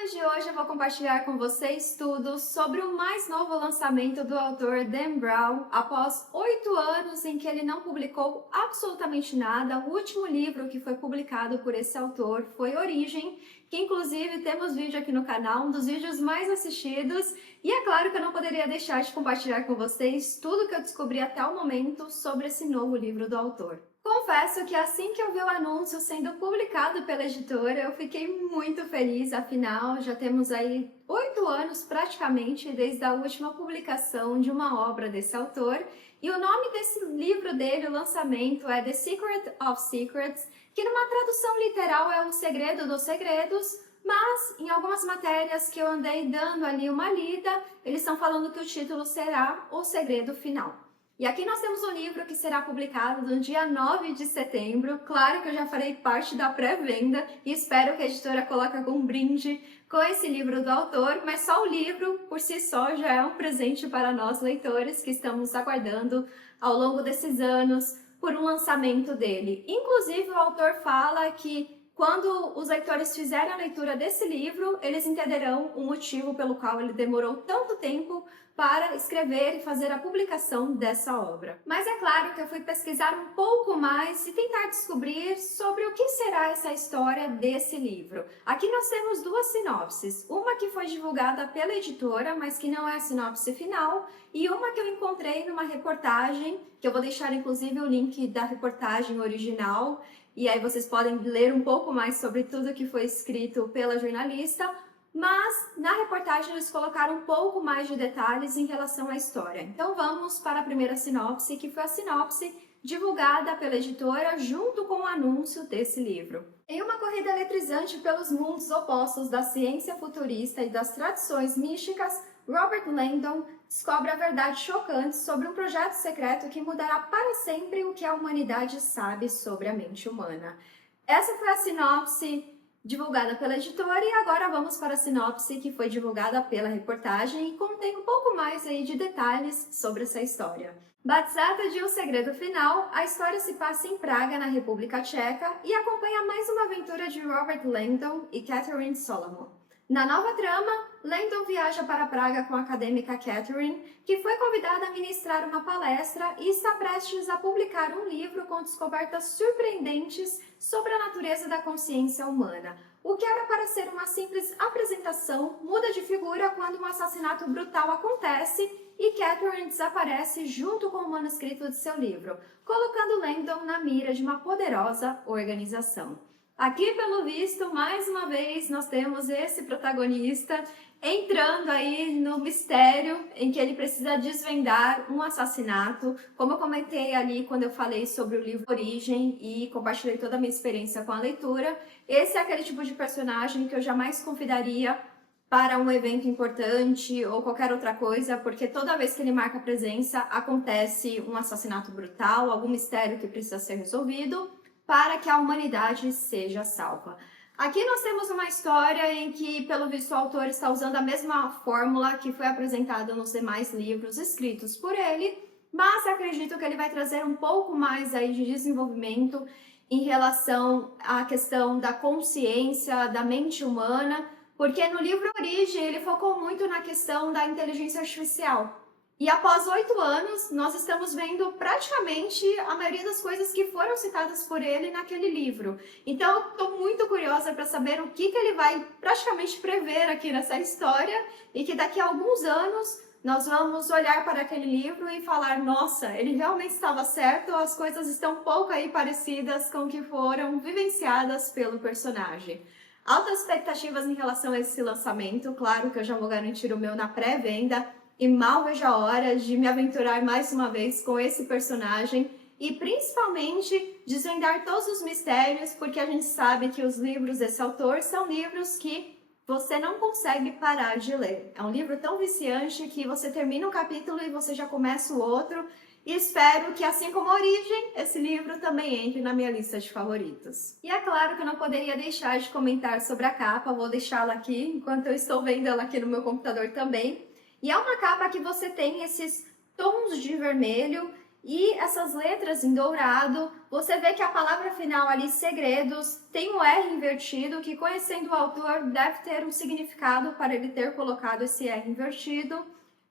vídeo de hoje eu vou compartilhar com vocês tudo sobre o mais novo lançamento do autor Dan Brown. Após 8 anos em que ele não publicou absolutamente nada, o último livro que foi publicado por esse autor foi Origem, que inclusive temos vídeo aqui no canal, um dos vídeos mais assistidos. E é claro que eu não poderia deixar de compartilhar com vocês tudo que eu descobri até o momento sobre esse novo livro do autor. Confesso que assim que eu vi o anúncio sendo publicado pela editora, eu fiquei muito feliz, afinal já temos aí 8 anos praticamente desde a última publicação de uma obra desse autor, e o nome desse livro dele, o lançamento, é The Secret of Secrets, que numa tradução literal é O Segredo dos Segredos, mas em algumas matérias que eu andei dando ali uma lida, eles estão falando que o título será O Segredo Final. E aqui nós temos um livro que será publicado no dia 9 de setembro. Claro que eu já farei parte da pré-venda e espero que a editora coloque algum brinde com esse livro do autor, mas só o livro, por si só, já é um presente para nós leitores que estamos aguardando ao longo desses anos por um lançamento dele. Inclusive, o autor fala que quando os leitores fizerem a leitura desse livro, eles entenderão o motivo pelo qual ele demorou tanto tempo para escrever e fazer a publicação dessa obra. Mas é claro que eu fui pesquisar um pouco mais e tentar descobrir sobre o que será essa história desse livro. Aqui nós temos duas sinopses, uma que foi divulgada pela editora, mas que não é a sinopse final, e uma que eu encontrei numa reportagem, que eu vou deixar inclusive o link da reportagem original, e aí vocês podem ler um pouco mais sobre tudo que foi escrito pela jornalista, mas na reportagem eles colocaram um pouco mais de detalhes em relação à história. Então vamos para a primeira sinopse, que foi a sinopse divulgada pela editora junto com o anúncio desse livro. Em uma corrida eletrizante pelos mundos opostos da ciência futurista e das tradições místicas, Robert Langdon descobre a verdade chocante sobre um projeto secreto que mudará para sempre o que a humanidade sabe sobre a mente humana. Essa foi a sinopse divulgada pela editora e agora vamos para a sinopse que foi divulgada pela reportagem e contém um pouco mais aí de detalhes sobre essa história. Batizada de O Segredo Final, a história se passa em Praga, na República Tcheca, e acompanha mais uma aventura de Robert Langdon e Catherine Solomon. Na nova trama, Langdon viaja para Praga com a acadêmica Catherine, que foi convidada a ministrar uma palestra e está prestes a publicar um livro com descobertas surpreendentes sobre a natureza da consciência humana. O que era para ser uma simples apresentação muda de figura quando um assassinato brutal acontece e Catherine desaparece junto com o manuscrito de seu livro, colocando Langdon na mira de uma poderosa organização. Aqui, pelo visto, mais uma vez, nós temos esse protagonista entrando aí no mistério em que ele precisa desvendar um assassinato. Como eu comentei ali quando eu falei sobre o livro Origem e compartilhei toda a minha experiência com a leitura, esse é aquele tipo de personagem que eu jamais convidaria para um evento importante ou qualquer outra coisa, porque toda vez que ele marca presença, acontece um assassinato brutal, algum mistério que precisa ser resolvido, para que a humanidade seja salva. Aqui nós temos uma história em que, pelo visto, o autor está usando a mesma fórmula que foi apresentada nos demais livros escritos por ele, mas acredito que ele vai trazer um pouco mais aí de desenvolvimento em relação à questão da consciência, da mente humana, porque no livro Origem ele focou muito na questão da inteligência artificial. E após 8 anos, nós estamos vendo praticamente a maioria das coisas que foram citadas por ele naquele livro. Então, eu estou muito curiosa para saber o que ele vai praticamente prever aqui nessa história e que daqui a alguns anos nós vamos olhar para aquele livro e falar, nossa, ele realmente estava certo, as coisas estão um pouco aí parecidas com o que foram vivenciadas pelo personagem. Altas expectativas em relação a esse lançamento, claro que eu já vou garantir o meu na pré-venda, e mal vejo a hora de me aventurar mais uma vez com esse personagem e principalmente desvendar todos os mistérios, porque a gente sabe que os livros desse autor são livros que você não consegue parar de ler. É um livro tão viciante que você termina um capítulo e você já começa o outro. E espero que, assim como a Origem, esse livro também entre na minha lista de favoritos. E é claro que eu não poderia deixar de comentar sobre a capa, vou deixá-la aqui enquanto eu estou vendo ela aqui no meu computador também. E é uma capa que você tem esses tons de vermelho e essas letras em dourado, você vê que a palavra final ali, segredos, tem um R invertido, que conhecendo o autor deve ter um significado para ele ter colocado esse R invertido.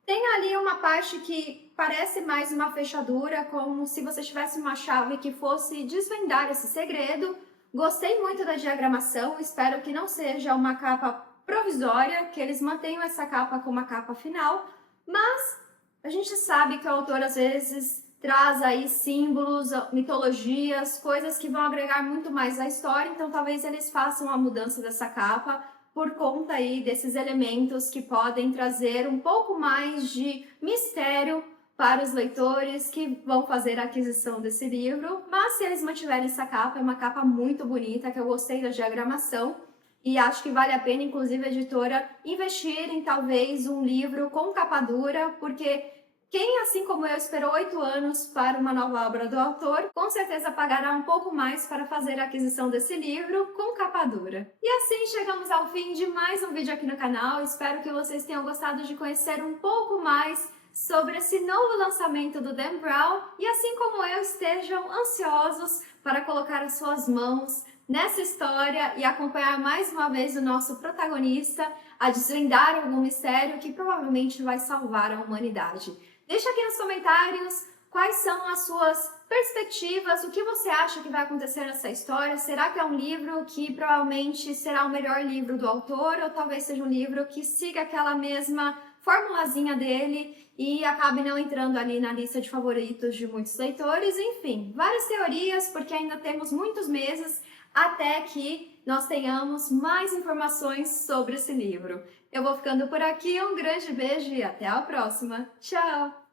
Tem ali uma parte que parece mais uma fechadura, como se você tivesse uma chave que fosse desvendar esse segredo. Gostei muito da diagramação, espero que não seja uma capa provisória, que eles mantenham essa capa como a capa final, mas a gente sabe que o autor às vezes traz aí símbolos, mitologias, coisas que vão agregar muito mais à história, então talvez eles façam a mudança dessa capa por conta aí desses elementos que podem trazer um pouco mais de mistério para os leitores que vão fazer a aquisição desse livro, mas se eles mantiverem essa capa, é uma capa muito bonita, que eu gostei da diagramação, e acho que vale a pena, inclusive, a editora investir em talvez um livro com capa dura, porque quem, assim como eu, esperou 8 anos para uma nova obra do autor, com certeza pagará um pouco mais para fazer a aquisição desse livro com capa dura. E assim chegamos ao fim de mais um vídeo aqui no canal. Espero que vocês tenham gostado de conhecer um pouco mais sobre esse novo lançamento do Dan Brown e, assim como eu, estejam ansiosos para colocar as suas mãos nessa história e acompanhar mais uma vez o nosso protagonista a desvendar algum mistério que provavelmente vai salvar a humanidade. Deixa aqui nos comentários quais são as suas perspectivas, o que você acha que vai acontecer nessa história. Será que é um livro que provavelmente será o melhor livro do autor, ou talvez seja um livro que siga aquela mesma formulazinha dele e acabe não entrando ali na lista de favoritos de muitos leitores? Enfim, várias teorias, porque ainda temos muitos meses até que nós tenhamos mais informações sobre esse livro. Eu vou ficando por aqui, um grande beijo e até a próxima. Tchau!